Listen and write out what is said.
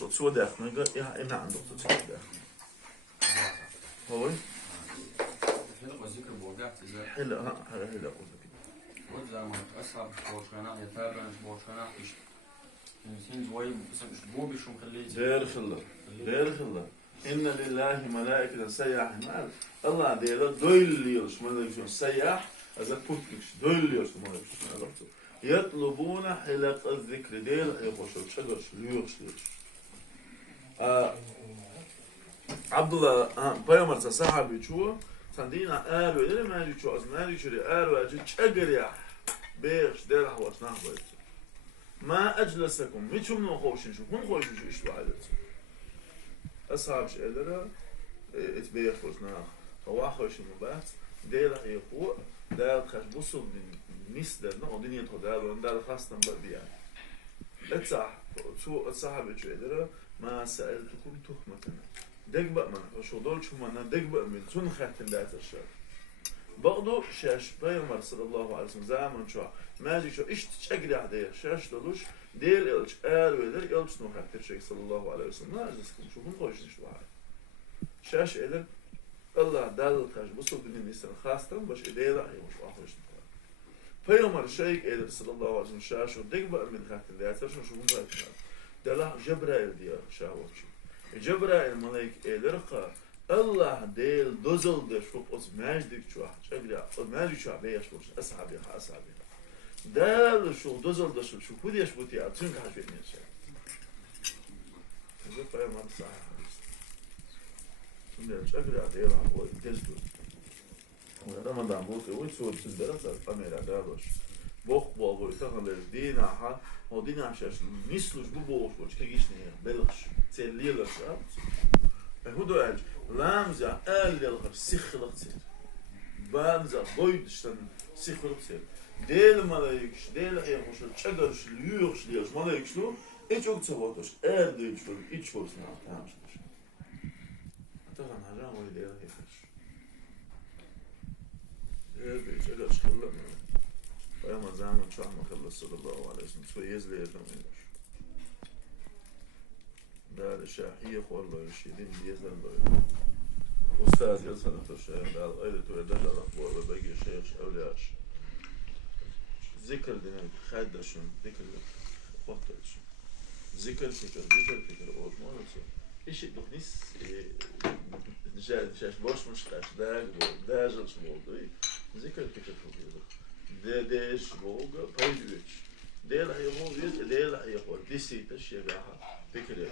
صوت سوى داخل نقول إيه إنا عندك صوت سوى داخل هو حلق وذكر بوجعت إذا حلق ها حلق وإذا ما تأثر بوشنا يتابع بوشنا إيش إنسان زوي بس مش بوبي شو مخليه غير خلا إن لله ملائكة سياح مال الله ديلا دويليوش ملائكة سياح إذا كنتش دويليوش ملائكة يطلبون حلق الذكر ديلا يخشوا شجرش ليوش عبد الله بيومر صاحبي شو سندينا آلو إذا ما يجي شو أزماري شري آلو أجي شجريا بيش ديلا حواس نحبه ما أجلسكم ميتشو من خوشين شو هم خوشين شو إيش بعدت أصحاب شئلرا إتبيخ وزناخ هو خوشين مبات ديلا يقوى دال خش بوصل نسدر نو دنيا تودال دال خاصة ببيع أتصح شو أصحاب شئلرا ما سألتكم تهمتنا دق بقى من وشو دول شو منا دق بقى من تون خاتم دات الشر برضو شاش بيومر صلى الله عليه وسلم زمان شو ماجي شو إيش تشجري عليه شاش دلوش ديل إلش ويدر إلش نو خاتم شيء صلى الله عليه وسلم ما أجلسكم شو هم خوش نشوا هاي شاش إدر الله دال خاش بصوا بدين نيسان خاصة باش إديلا يوش آخرش نقول بيومر شيء إدر صلى الله عليه وسلم شاش ودق بقى من خاتم دات شو هم خاتم دلا جبرائيل ديار شاوش جبرائيل ملاك إدر قا الله ديل دوزل دش فوق أز ماجدك شو شجري أز ماجدك شو عبيش بوش أصحابي دال شو دوزل دش شو كوديش بوتي أتون كهش بيتني شيء هذا فاهم ما صح سندر شجري عديل هو تجدو وهذا ما دام بوتي ويسود سندر صار أمير دالوش بوخ بابو يتخلى دينا ها هو دينا عشان نسلوش ببوش وش كيجيش نيه بلش تليلش هودو أج لامزا آل يلغر سيخلق سير بامزا بويدشتن سيخلق سير ديل ملايكش ديل أياموش تشجرش ليوش ليوش ملايكش لو إيش وقت سواتوش آل ديلش لو إيش وقت نعم تامش أتفهم هجام ولا ديل هيفش ديل بيتشجرش خلق ويوم زمان شو عم خلص صلى الله عليه وسلم سوى يزلي يدهم إيش ده الشاحية والله الشيدين بيزل الله أستاذ يزل الشيخ ده الغير تودد الأخبار وباقي الشيخ أولياش ذكر دينك خادشون ذكر خطشون ذكر فكر أوش ما نفسه إيش دخنيس شاش باش مش خاش داجل شموضي ذكر فكر ديش بوغ بايجوش ديل هيهو ديل هيهو ديسي تشيغاها فكرة